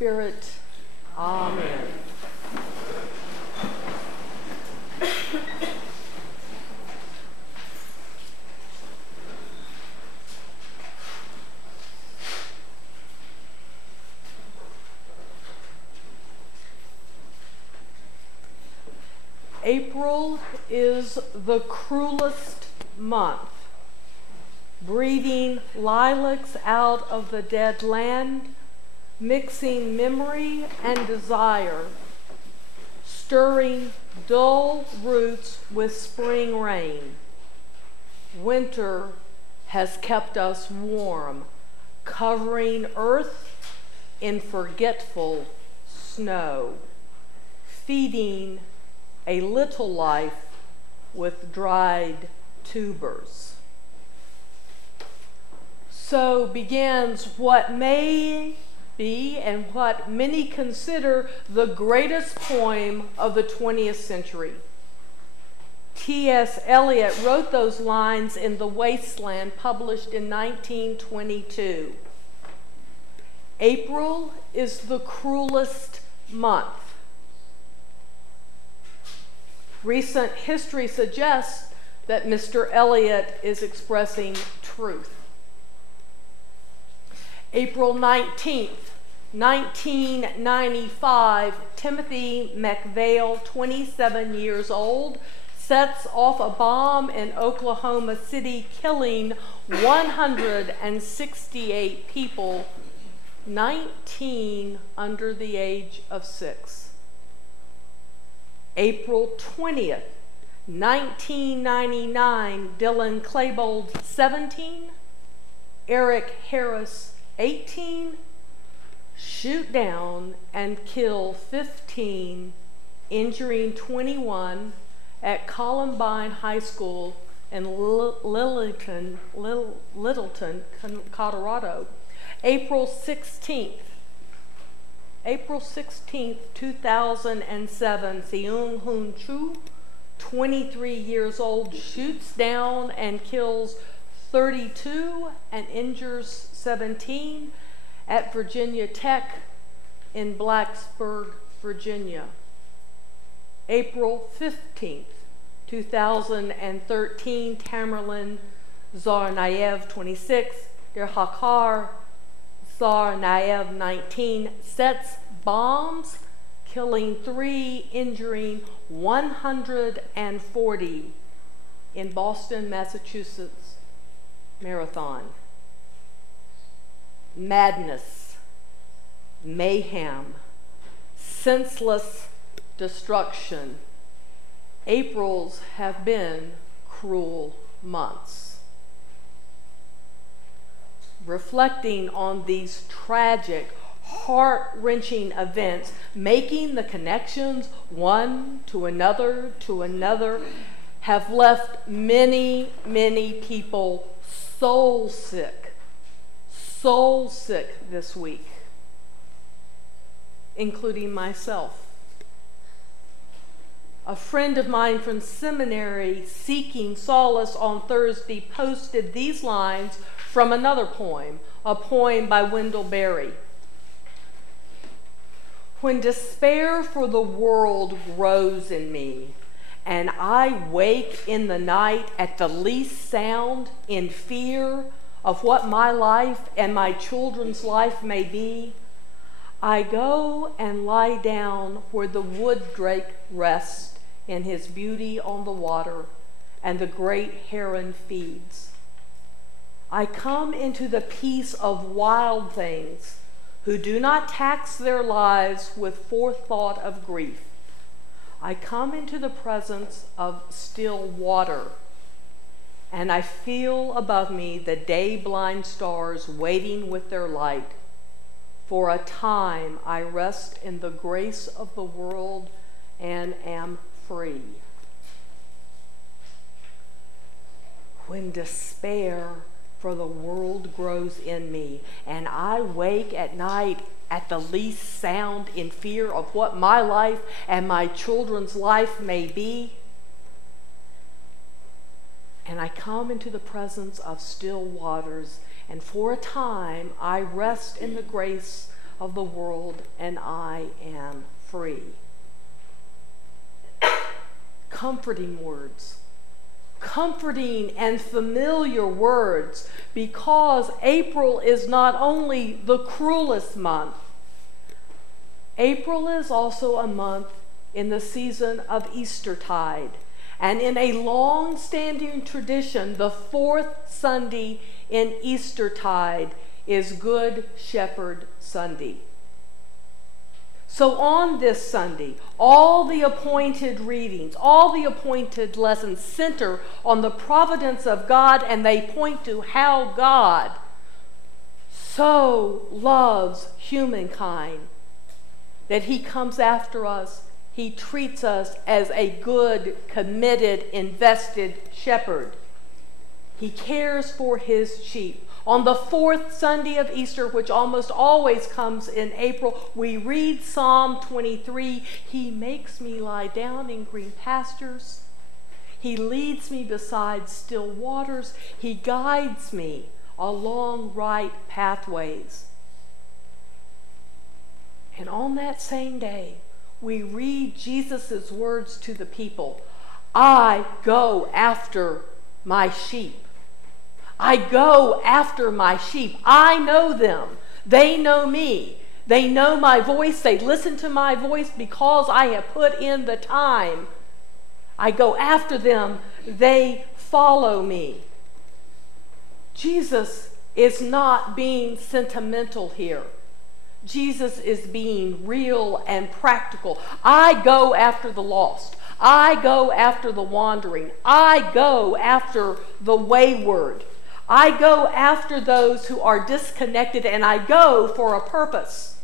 Spirit. Amen. April is the cruelest month, breathing lilacs out of the dead land, mixing memory and desire, stirring dull roots with spring rain. Winter has kept us warm, covering earth in forgetful snow, feeding a little life with dried tubers. So begins what may be and what many consider the greatest poem of the 20th century. T.S. Eliot wrote those lines in The Wasteland, published in 1922. April is the cruelest month. Recent history suggests that Mr. Eliot is expressing truth. April 19th, 1995, Timothy McVeigh, 27 years old, sets off a bomb in Oklahoma City, killing 168 people, 19 under the age of 6. April 20th, 1999, Dylan Klebold, 17, Eric Harris, 18, shoot down and kill 15, injuring 21 at Columbine High School in Littleton, Colorado. April 16th, 2007, Seung Hoon Chu, 23 years old, shoots down and kills 32 and injures 17 at Virginia Tech in Blacksburg, Virginia. April 15th, 2013, Tamerlan Tsarnaev, 26, Derhakar Tsarnaev, 19, sets bombs, killing 3, injuring 140 in Boston, Massachusetts marathon. Madness, mayhem, senseless destruction. Aprils have been cruel months. Reflecting on these tragic, heart-wrenching events, making the connections one to another, have left many, many people soul sick this week, including myself. A friend of mine from seminary, seeking solace on Thursday, posted these lines from another poem, a poem by Wendell Berry. When despair for the world grows in me, and I wake in the night at the least sound in fear of what my life and my children's life may be, I go and lie down where the wood drake rests in his beauty on the water and the great heron feeds. I come into the peace of wild things who do not tax their lives with forethought of grief. I come into the presence of still water, and I feel above me the day-blind stars waiting with their light. For a time I rest in the grace of the world and am free. When despair for the world grows in me, and I wake at night at the least sound in fear of what my life and my children's life may be, and I come into the presence of still waters, and for a time I rest in the grace of the world, and I am free. Comforting words. Comforting and familiar words, because April is not only the cruelest month, April is also a month in the season of Eastertide. And in a long-standing tradition, the fourth Sunday in Eastertide is Good Shepherd Sunday. So on this Sunday, all the appointed readings, all the appointed lessons center on the providence of God, and they point to how God so loves humankind that he comes after us. He treats us as a good, committed, invested shepherd. He cares for his sheep. On the fourth Sunday of Easter, which almost always comes in April, we read Psalm 23. He makes me lie down in green pastures. He leads me beside still waters. He guides me along right pathways. And on that same day, we read Jesus' words to the people. I go after my sheep. I go after my sheep. I know them. They know me. They know my voice. They listen to my voice because I have put in the time. I go after them. They follow me. Jesus is not being sentimental here. Jesus is being real and practical. I go after the lost. I go after the wandering. I go after the wayward. I go after those who are disconnected, and I go for a purpose.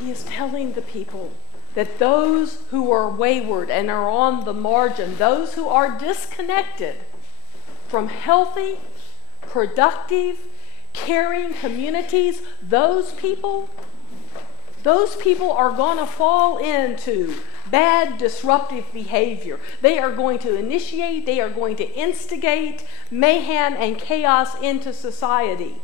He is telling the people that those who are wayward and are on the margin, those who are disconnected from healthy, productive, caring communities, those people are going to fall into bad, disruptive behavior. They are going to initiate, they are going to instigate mayhem and chaos into society.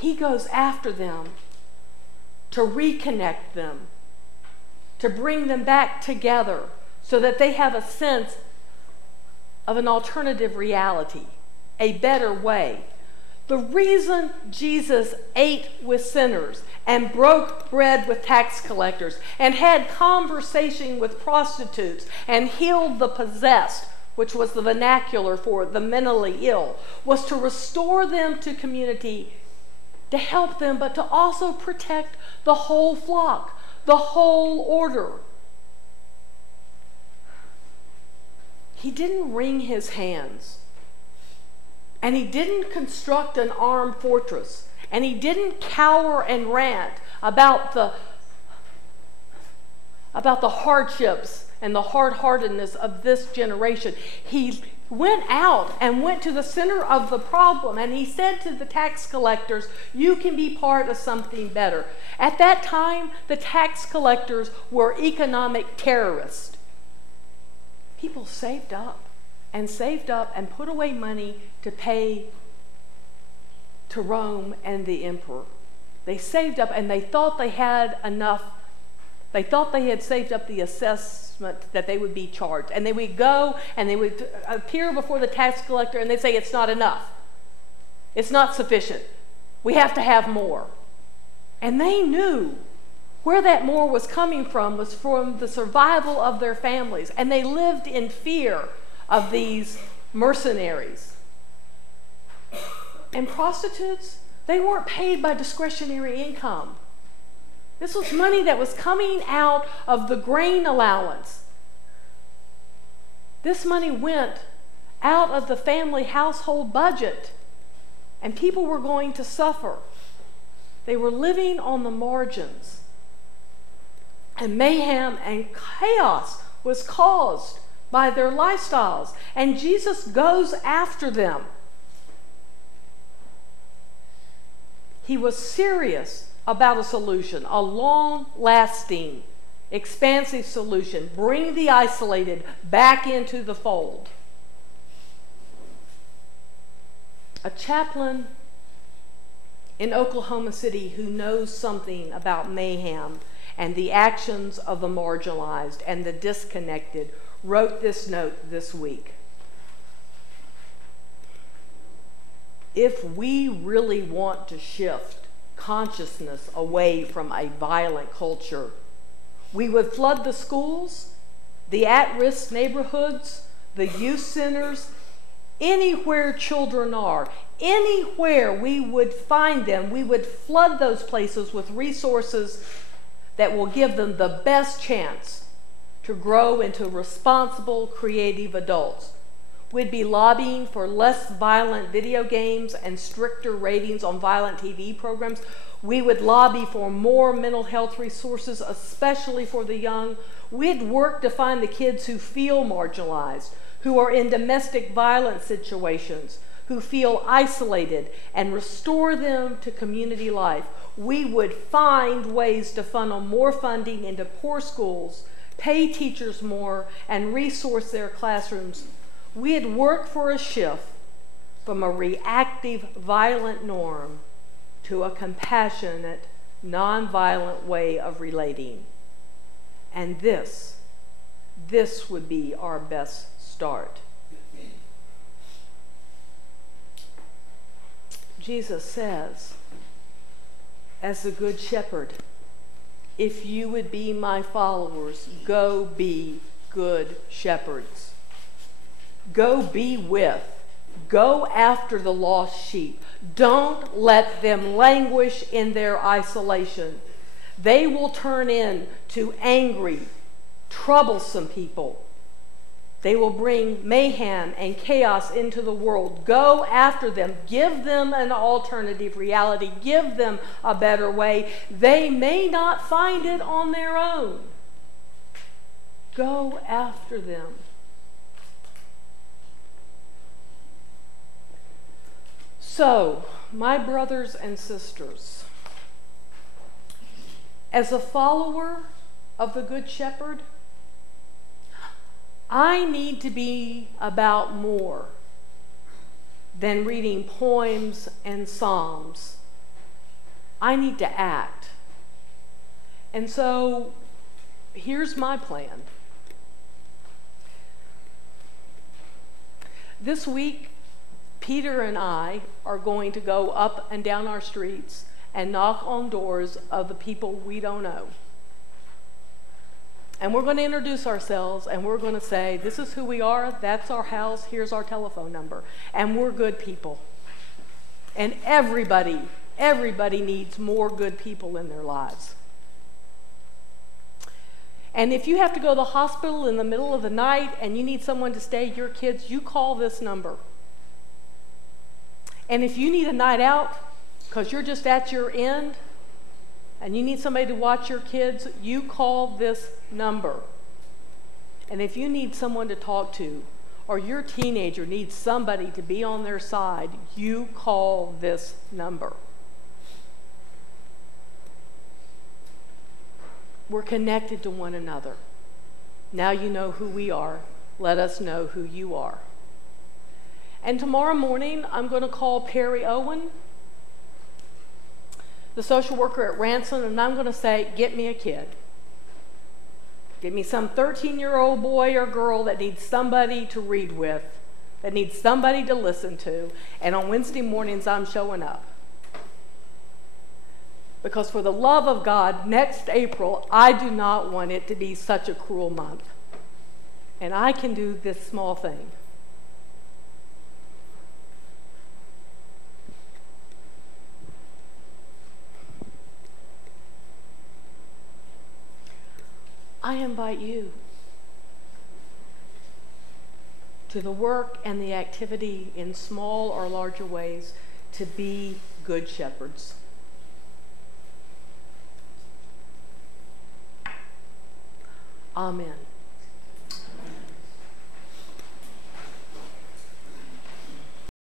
He goes after them to reconnect them, to bring them back together so that they have a sense of an alternative reality, a better way. The reason Jesus ate with sinners and broke bread with tax collectors and had conversation with prostitutes and healed the possessed, which was the vernacular for the mentally ill, was to restore them to community, to help them, but to also protect the whole flock, the whole order. He didn't wring his hands. And he didn't construct an armed fortress. And he didn't cower and rant about the hardships and the hard-heartedness of this generation. He went out and went to the center of the problem, and he said to the tax collectors, you can be part of something better. At that time, the tax collectors were economic terrorists. People saved up and put away money to pay to Rome and the emperor. They saved up, and they thought they had enough. They thought they had saved up the assessment that they would be charged. And they would go and they would appear before the tax collector, and they'd say, it's not enough. It's not sufficient. We have to have more. And they knew where that more was coming from was from the survival of their families. And they lived in fear of these mercenaries. And prostitutes, they weren't paid by discretionary income. This was money that was coming out of the grain allowance. This money went out of the family household budget, and people were going to suffer. They were living on the margins. And mayhem and chaos was caused by their lifestyles, and Jesus goes after them. He was serious about a solution, a long-lasting, expansive solution. Bring the isolated back into the fold. A chaplain in Oklahoma City who knows something about mayhem and the actions of the marginalized and the disconnected wrote this note this week. If we really want to shift consciousness away from a violent culture, we would flood the schools, the at-risk neighborhoods, the youth centers, anywhere children are, anywhere we would find them, we would flood those places with resources that will give them the best chance to grow into responsible, creative adults. We'd be lobbying for less violent video games and stricter ratings on violent TV programs. We would lobby for more mental health resources, especially for the young. We'd work to find the kids who feel marginalized, who are in domestic violence situations, who feel isolated, and restore them to community life. We would find ways to funnel more funding into poor schools, pay teachers more, and resource their classrooms. We'd work for a shift from a reactive, violent norm to a compassionate, nonviolent way of relating. And this would be our best start. Jesus says, as the Good Shepherd, if you would be my followers, go be good shepherds. Go be with, go after the lost sheep. Don't let them languish in their isolation. They will turn into angry, troublesome people. They will bring mayhem and chaos into the world. Go after them. Give them an alternative reality. Give them a better way. They may not find it on their own. Go after them. So, my brothers and sisters, as a follower of the Good Shepherd, I need to be about more than reading poems and psalms. I need to act. And so, here's my plan. This week, Peter and I are going to go up and down our streets and knock on doors of the people we don't know. And we're going to introduce ourselves, and we're going to say, this is who we are, that's our house, here's our telephone number. And we're good people. And everybody needs more good people in their lives. And if you have to go to the hospital in the middle of the night and you need someone to stay your kids, you call this number. And if you need a night out because you're just at your end and you need somebody to watch your kids, you call this number. And if you need someone to talk to, or your teenager needs somebody to be on their side, you call this number. We're connected to one another. Now you know who we are. Let us know who you are. And tomorrow morning, I'm going to call Perry Owen, the social worker at Ransom, and I'm going to say, get me a kid. Get me some 13-year-old boy or girl that needs somebody to read with, that needs somebody to listen to, and on Wednesday mornings, I'm showing up. Because for the love of God, next April, I do not want it to be such a cruel month. And I can do this small thing. I invite you to the work and the activity in small or larger ways to be good shepherds. Amen.